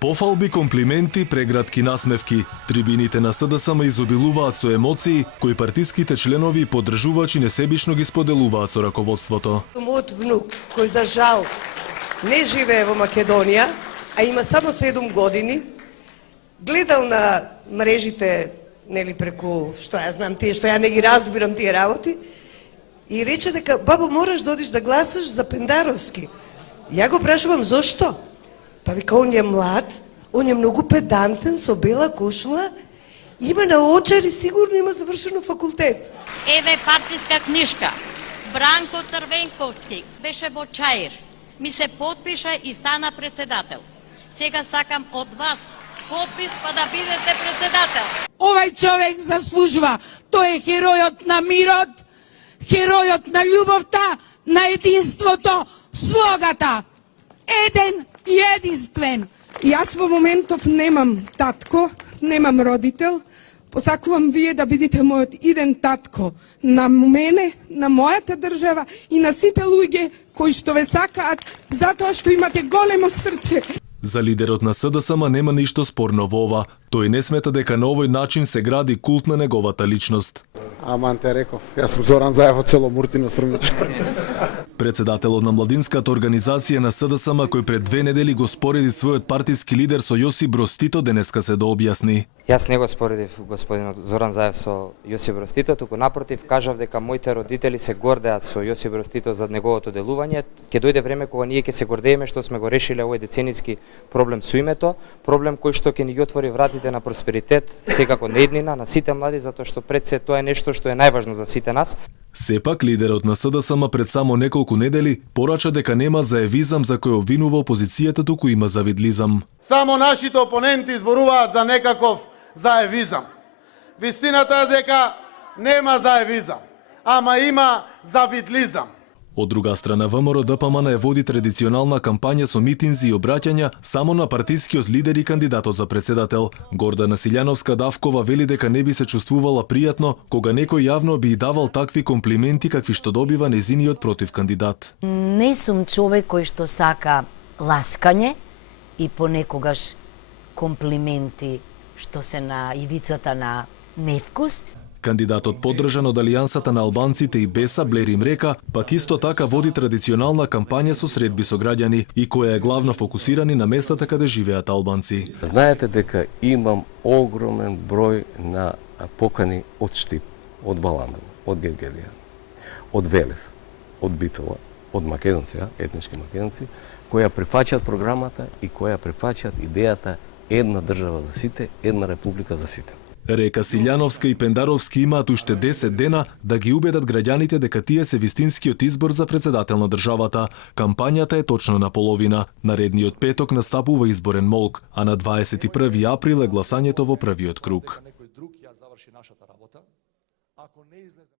Пофалби, комплименти, прегратки, насмевки. Трибините на СДСМ изобилуваат со емоции кои партиските членови и поддржувачи несебично ги споделуваат со раководството. Мојот внук, кој за жал не живее во Македонија, а има само 7 години, гледал на мрежите, нели преку, што ја знам тие, што ја не ги разбирам тие работи, и рече дека, бабо, мораш да одиш да гласаш за Пендаровски. Ја го прашувам, зошто? Па вика, он е млад, он е многу педантен, со бела кошула, има наочари, сигурно има завршено факултет. Еве партиска книжка. Бранко Трвенковски беше во Чаир. Ми се подпиша и стана председател. Сега сакам од вас подпис па да бидете председател. Овај човек заслужува. Тој е херојот на мирот, херојот на љубовта, на единството, слогата. Еден и единствен. Јас во моментов немам татко, немам родител. Посакувам вие да бидете мојот иден татко на мене, на мојата држава и на сите луѓе кои што ве сакаат, затоа што имате големо срце. За лидерот на СДСМ нема ништо спорно во ова. Тој не смета дека на овој начин се гради култ на неговата личност. Аман те реков, јас сум Зоран Заев од село Муртино, Струмичко. Председателот на младинската организација на СДСМ, кој пред 2 недели го спореди својот партиски лидер со Јосип Брос Тито, денеска се да објасни. Јас не го споредив господинот Зоран Заев со Јосип Брос Тито, туку напротив кажав дека моите родители се гордеат со Јосип Брос Тито за неговото делување. Ќе дојде време кога ние ќе се гордееме што сме го решиле овој децениски проблем со името, проблем кој што ќе ни ги отвори вратите на просперитет, секако на еднина, на сите млади, затоа што пред се тоа е нешто што е најважно за сите нас. Сепак, лидерот на СДСМ пред само неколку недели порача дека нема заевизам за кој обвинува опозицијата, туку има завидлизам. Само нашите опоненти зборуваат за некаков заевизам. Вистината е дека нема заевизам, ама има завидлизам. Од друга страна, ВМРО ДПМН е води традиционална кампања со митинзи и обраќања само на партискиот лидер и кандидатот за председател. Гордана Силјановска-Давкова вели дека не би се чувствувала пријатно кога некој јавно би давал такви комплименти какви што добива незиниот против кандидат. Не сум човек кој што сака ласкање и понекогаш комплименти што се на ивицата на невкус. Кандидатот поддржан од Алијансата на албанците и БЕСА, Блерим река, пак исто така води традиционална кампања со средби со граѓани и која е главно фокусирани на местата каде живеат албанци. Знаете дека имам огромен број на покани од Штип, од Валандово, од Гевгелија, од Велес, од Битола, од македонци, етнички македонци, која прифаќаат програмата и која прифаќаат идејата една држава за сите, една република за сите. Река Силјановска и Пендаровски имаат уште 10 дена да ги убедат граѓаните дека тие се вистинскиот избор за председател на државата. Кампањата е точно на половина. Наредниот петок настапува изборен молк, а на 21 април е гласањето во првиот круг.